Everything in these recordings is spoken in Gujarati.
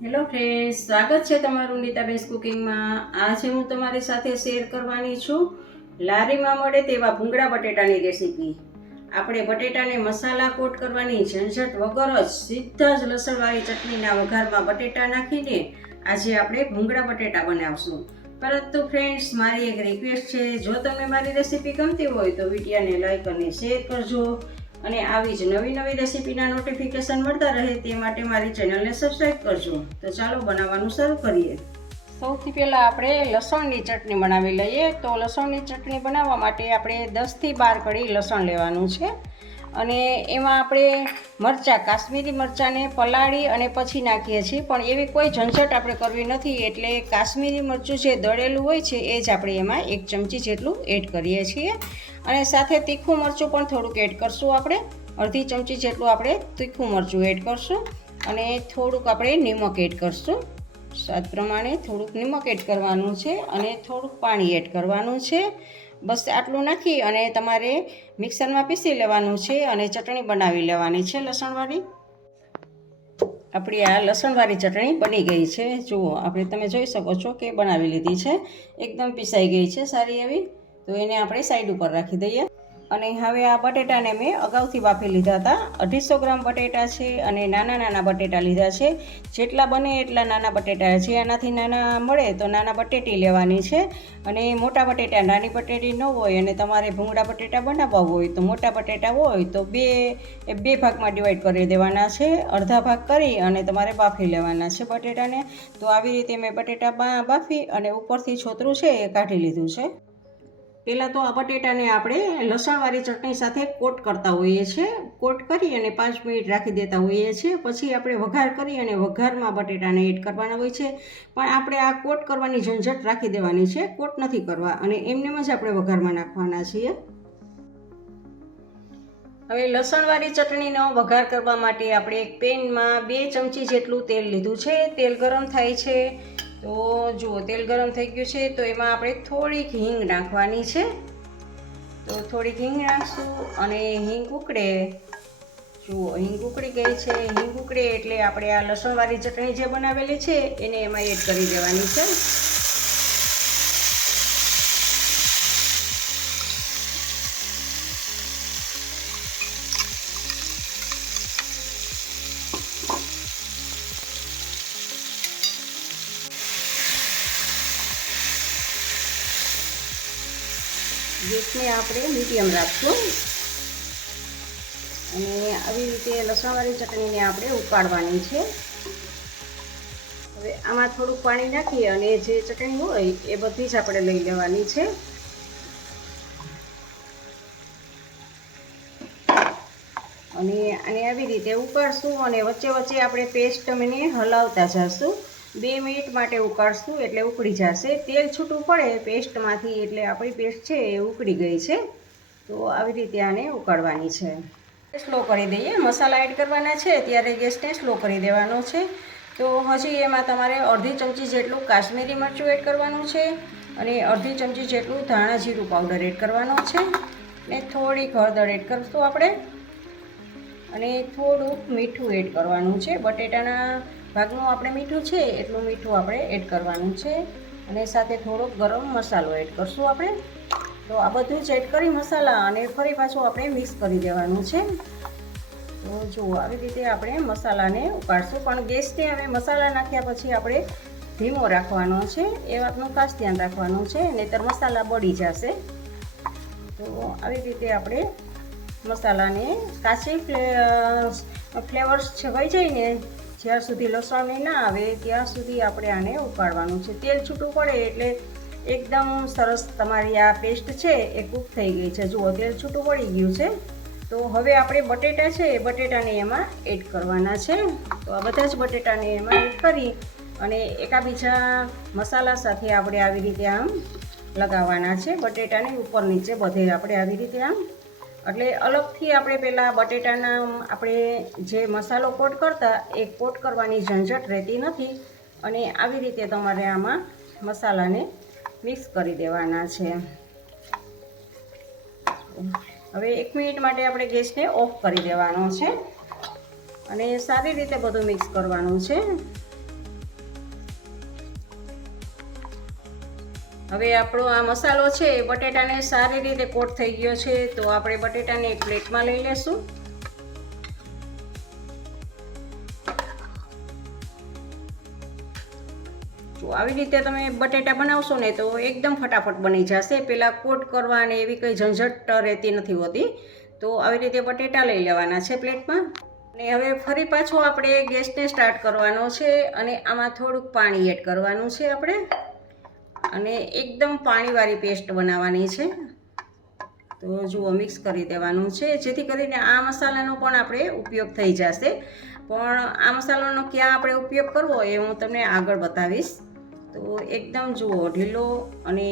હેલો ફ્રેન્ડ્સ, સ્વાગત છે તમારું નીતાબેન કુકિંગમાં। આજે હું તમારી સાથે શેર કરવાની છું લારીમાં મળે તેવા ભૂંગળા બટેટાની રેસીપી। આપણે બટેટાને મસાલા કોટ કરવાની ઝંઝટ વગર જ સીધા જ લસણવાળી ચટણીના વઘારમાં બટેટા નાખીને આજે આપણે ભૂંગળા બટેટા બનાવશું। પરંતુ ફ્રેન્ડ્સ, મારી એક રિક્વેસ્ટ છે, જો તમને મારી રેસીપી ગમતી હોય તો વિડીયોને લાઈક અને શેર કરજો અને આવી જ નવી રેસીપીના નોટિફિકેશન મળતા રહે તે માટે મારી ચેનલને સબસ્ક્રાઈબ કરજો। તો ચાલો બનાવવાનું શરૂ કરીએ। સૌથી પહેલાં આપણે લસણની ચટણી બનાવી લઈએ। તો લસણની ચટણી બનાવવા માટે આપણે 10 થી 12 કળી લસણ લેવાનું છે અને એમાં આપણે મરચાં, કાશ્મીરી મરચાંને પલાળી અને પછી નાખીએ છીએ, પણ એવી કોઈ ઝંઝટ આપણે કરવી નથી। એટલે કાશ્મીરી મરચું જે દળેલું હોય છે એ જ આપણે એમાં 1 ચમચી જેટલું એડ કરીએ છીએ અને સાથે તીખું મરચું પણ થોડુંક એડ કરશું। આપણે અડધી ચમચી જેટલું આપણે તીખું મરચું એડ કરશું અને થોડુંક આપણે નિમક એડ કરશું। સ્વાદ પ્રમાણે થોડુંક નિમક એડ કરવાનું છે અને થોડુંક પાણી એડ કરવાનું છે। બસ આટલું નાખી અને તમારે મિક્સરમાં પીસી લેવાનું છે અને ચટણી બનાવી લેવાની છે લસણવાળી। આપણી આ લસણવાળી ચટણી બની ગઈ છે। જુઓ, તમે જોઈ શકો છો કે બનાવી લીધી છે, એકદમ પીસાઈ ગઈ છે સારી એવી। તો એને આપણે સાઈડ ઉપર રાખી દઈએ અને હવે આ બટેટાને મેં અગાઉથી બાફી લીધા હતા। 250 ગ્રામ બટેટા છે અને નાના બટેટા લીધા છે। જેટલા બને એટલા નાના બટેટા છે, આનાથી નાના મળે તો નાના બટેટી લેવાની છે અને મોટા બટેટા, નાની બટેટી ન હોય અને તમારે ભૂંગળા બટેટા બનાવવા હોય તો મોટા બટેટા હોય તો બે ભાગમાં ડિવાઈડ કરી દેવાના છે। અડધા ભાગ કરી અને તમારે બાફી લેવાના છે બટેટાને। તો આવી રીતે મેં બટેટા બાફી અને ઉપરથી છોતરું છે એ કાઢી લીધું છે। પહેલાં તો આ બટેટાને આપણે લસણવાળી ચટણી સાથે કોટ કરતા હોઈએ છીએ। કોટ કરી અને 5 મિનિટ રાખી દેતા હોઈએ છીએ, પછી આપણે વઘાર કરી અને વઘારમાં બટેટાને એડ કરવાના હોય છે। પણ આપણે આ કોટ કરવાની ઝંઝટ રાખી દેવાની છે, કોટ નથી કરવા અને એમનેમ જ આપણે વઘારમાં નાખવાના છીએ। હવે લસણવાળી ચટણીનો વઘાર કરવા માટે આપણે એક પેનમાં 2 ચમચી જેટલું તેલ લીધું છે। તેલ ગરમ થાય છે તો જુઓ, તેલ ગરમ થઈ ગયું છે તો એમાં આપણે થોડીક હિંગ નાખવાની છે। તો થોડીક હિંગ નાખશું અને હિંગ ઉકળે, જુઓ હિંગ ઉકળી ગઈ છે। હિંગ ઉકળે એટલે આપણે આ લસણવાળી ચટણી જે બનાવેલી છે એને એમાં એડ કરી દેવાની છે। ગેસને આપણે મીડિયમ રાખશું અને આવી રીતે લસણવાળી ચટણીને આપણે ઉકાળવાની છે। હવે આમાં થોડુંક પાણી નાખી અને જે ચટણી હોય એ બધી જ આપણે લઈ લેવાની છે અને આવી રીતે ઉકાળશું અને વચ્ચે આપણે પેસ્ટને હલાવતા જઈશું। 2 મિનિટ માટે ઉકાળશું એટલે ઉકળી જશે। તેલ છૂટું પડે પેસ્ટમાંથી એટલે આપણી પેસ્ટ છે એ ઉકળી ગઈ છે। તો આવી રીતે આને ઉકાળવાની છે। સ્લો કરી દઈએ, મસાલા એડ કરવાના છે ત્યારે ગેસને સ્લો કરી દેવાનો છે। તો હજી એમાં તમારે અડધી ચમચી જેટલું કાશ્મીરી મરચું એડ કરવાનું છે અને અડધી ચમચી જેટલું ધાણા જીરું પાવડર એડ કરવાનો છે ને થોડીક હળદર એડ કરશું આપણે અને થોડુંક મીઠું એડ કરવાનું છે। બટેટાના ભાગનું આપણે મીઠું છે એટલું મીઠું આપણે એડ કરવાનું છે અને સાથે થોડોક ગરમ મસાલો એડ કરશું આપણે। તો આ બધું જ એડ કરી મસાલા અને ફરી પાછું આપણે મિક્સ કરી દેવાનું છે। તો જુઓ, આવી રીતે આપણે મસાલાને ઉકાળશું, પણ ગેસને હવે મસાલા નાખ્યા પછી આપણે ધીમો રાખવાનો છે, એ વાતનું ખાસ ધ્યાન રાખવાનું છે, નહીંતર મસાલા બળી જશે। તો આવી રીતે આપણે મસાલાને કાચી ફ્લેવર્સ છવાઈ જાય ને જ્યાં સુધી લસણને ના આવે ત્યાં સુધી આપણે આને ઉકાળવાનું છે। તેલ છૂટું પડે એટલે એકદમ સરસ તમારી આ પેસ્ટ છે એ કૂક થઈ ગઈ છે। જુઓ, તેલ છૂટું પડી ગયું છે। તો હવે આપણે બટેટા છે એ બટેટાને એમાં એડ કરવાના છે। તો આ બધા જ બટેટાને એમાં એડ કરી અને એકાબીજા મસાલા સાથે આપણે આવી રીતે આમ લગાવવાના છે। બટેટાને ઉપર નીચે બધે આપણે આવી રીતે આમ, એટલે અલગથી આપણે પહેલાં બટેટાના આપણે જે મસાલો કોટ કરતા એ કોટ કરવાની ઝંઝટ રહેતી નથી અને આવી રીતે તમારે આમાં મસાલાને મિક્સ કરી દેવાના છે। હવે 1 મિનિટ માટે આપણે ગેસને ઓફ કરી દેવાનો છે અને સારી રીતે બધું મિક્સ કરવાનું છે। હવે આપણો આ મસાલો છે એ બટેટાને સારી રીતે કોટ થઈ ગયો છે, તો આપણે બટેટાને એક પ્લેટમાં લઈ લેશું. તો આવી રીતે તમે બટેટા બનાવશો ને તો એકદમ ફટાફટ બની જશે. પહેલાં કોટ કરવા અને એવી કંઈ ઝંઝટ રહેતી નથી હોતી. તો આવી રીતે બટેટા લઈ લેવાના છે પ્લેટમાં. અને હવે ફરી પાછો આપણે ગેસને સ્ટાર્ટ કરવાનો છે અને આમાં થોડુંક પાણી એડ કરવાનું છે આપણે, અને એકદમ પાણીવાળી પેસ્ટ બનાવવાની છે. તો જુઓ, મિક્સ કરી દેવાનું છે, જેથી કરીને આ મસાલાનો પણ આપણે ઉપયોગ થઈ જશે. પણ આ મસાલાનો ક્યાં આપણે ઉપયોગ કરવો એ હું તમને આગળ બતાવીશ. તો એકદમ જુઓ ઢીલો અને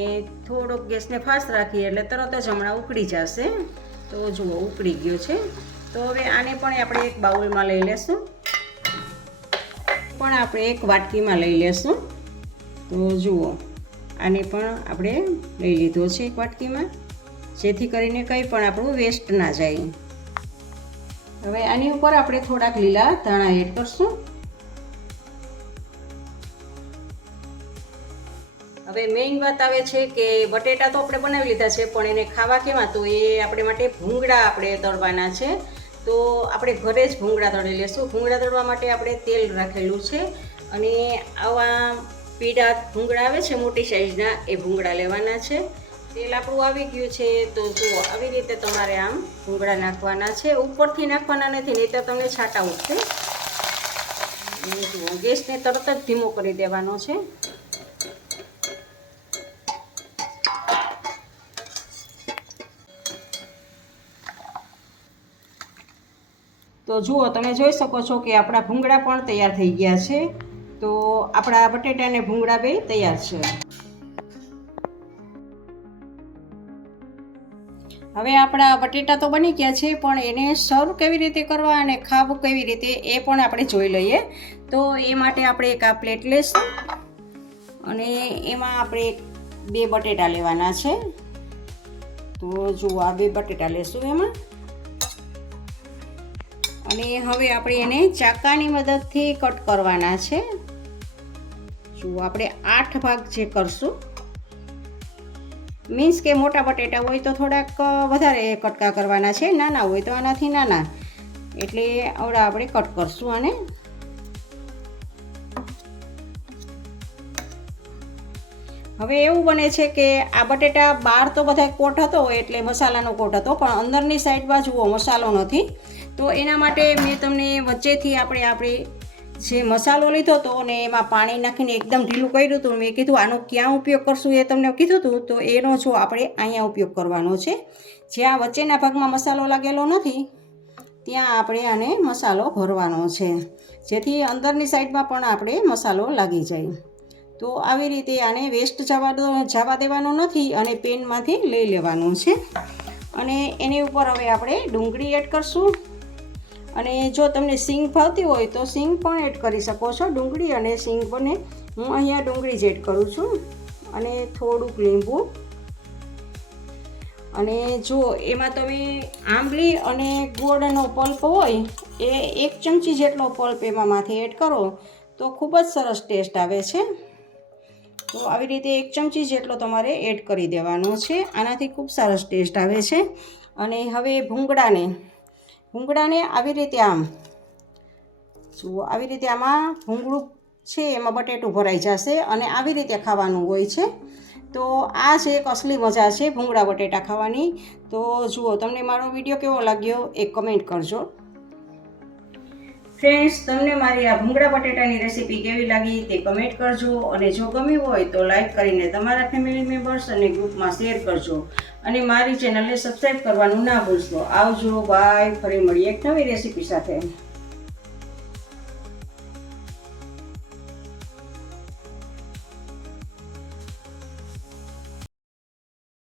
થોડોક ગેસને ફાસ્ટ રાખીએ એટલે તરત જ હમણાં ઉકળી જશે. તો જુઓ ઉકળી ગયો છે. તો હવે આને પણ આપણે એક બાઉલમાં લઈ લેશું, પણ આપણે એક વાટકીમાં લઈ લેશું. તો જુઓ આને પણ આપણે લઈ લીધો છે એક વાટકીમાં, જેથી કરીને કંઈ પણ આપણું વેસ્ટ ના જાય. હવે આની ઉપર આપણે થોડાક લીલા ધાણા એડ કરશું. હવે મેઇન વાત આવે છે કે બટેટા તો આપણે બનાવી લીધા છે, પણ એને ખાવા કેવા, તો એ આપણે માટે ભૂંગળા આપણે તળવાના છે. તો આપણે ઘરે જ ભૂંગળા તળી લેશું. ભૂંગળા તળવા માટે આપણે તેલ રાખેલું છે, અને આવા પીળા ભૂંગળા આવે છે મોટી સાઈઝના, એ ભૂંગળા લેવાના છે. તેલ આપણું આવી ગયું છે. તો જુઓ આવી રીતે તમારે આમ ભૂંગળા નાખવાના છે. ઉપરથી નાખવાના નથી, નહીં તો તમને છાંટા ઉઠશે. જુઓ ગેસને તરત જ ધીમો કરી દેવાનો છે. તો જુઓ તમે જોઈ શકો છો કે આપણા ભૂંગળા પણ તૈયાર થઈ ગયા છે. તો આપણા બટેટા અને ભૂંગળા બે તૈયાર છે. હવે આપણા બટેટા તો બની ગયા છે, પણ એને સર્વ કેવી રીતે કરવા અને ખાવું કેવી રીતે એ પણ આપણે જોઈ લઈએ. તો એ માટે આપણે એક આ પ્લેટ લઈશું અને એમાં આપણે 2 બટેટા લેવાના છે. તો જુઓ આ 2 બટેટા લેશું એમાં, અને હવે આપણે એને ચાકાની મદદથી કટ કરવાના છે. જુઓ આપણે 8 ભાગ જે કરશું, મીન્સ કે મોટા બટેટા હોય તો થોડાક વધારે કટકા કરવાના છે, નાના હોય તો આનાથી નાના, એટલે આવડા આપણે કટ કરશું. અને હવે એવું બને છે કે આ બટેટા બહાર તો બધા કોટ હતો એટલે મસાલાનો કોટ હતો, પણ અંદરની સાઈડમાં જુઓ મસાલો નથી. તો એના માટે મેં તમને વચ્ચેથી આપણે જે મસાલો લીધો હતો અને એમાં પાણી નાખીને એકદમ ઢીલું કર્યું હતું. મેં કીધું આનો ક્યાં ઉપયોગ કરશું એ તમને કીધું હતું. તો એનો જો આપણે અહીંયા ઉપયોગ કરવાનો છે. જ્યાં વચ્ચેના ભાગમાં મસાલો લાગેલો નથી ત્યાં આપણે આને મસાલો ભરવાનો છે, જેથી અંદરની સાઈડમાં પણ આપણે મસાલો લાગી જાય. તો આવી રીતે આને વેસ્ટ જવા દેવાનો નથી અને પેનમાંથી લઈ લેવાનું છે. અને એની ઉપર હવે આપણે ડુંગળી એડ કરશું. અને જો તમને સિંગ ભાવતી હોય તો સિંગ પણ એડ કરી શકો છો. ડુંગળી અને સિંગ બંને, હું અહીંયા ડુંગળી જ એડ કરું છું. અને થોડુંક લીંબુ, અને જો એમાં તમે આંબલી અને ગોળનો પલ્પ હોય એ 1 ચમચી જેટલો પલ્પ એમાંથી એડ કરો તો ખૂબ જ સરસ ટેસ્ટ આવે છે. તો આવી રીતે 1 ચમચી જેટલો તમારે એડ કરી દેવાનો છે. આનાથી ખૂબ સરસ ટેસ્ટ આવે છે. અને હવે ભૂંગળાને આવી રીતે આમ જુઓ, આવી રીતે આમાં ભૂંગળું છે એમાં બટેટું ભરાઈ જશે અને આવી રીતે ખાવાનું હોય છે. તો આ છે એક અસલી મજા છે ભૂંગળા બટેટા ખાવાની. તો જુઓ તમને મારો વિડીયો કેવો લાગ્યો એ કમેન્ટ કરજો. ફ્રેન્ડ્સ, તમને મારી આ ભૂંગળા બટેટાની રેસીપી કેવી લાગી તે કમેન્ટ કરજો. અને જો ગમી હોય તો લાઈક કરીને તમારા ફેમિલી મેમ્બર્સ અને ગ્રુપમાં શેર કરજો. અને મારી ચેનલને સબસ્ક્રાઈબ કરવાનું ના ભૂલશો. આવજો, બાય. ફરી મળીએ એક નવી રેસીપી સાથે.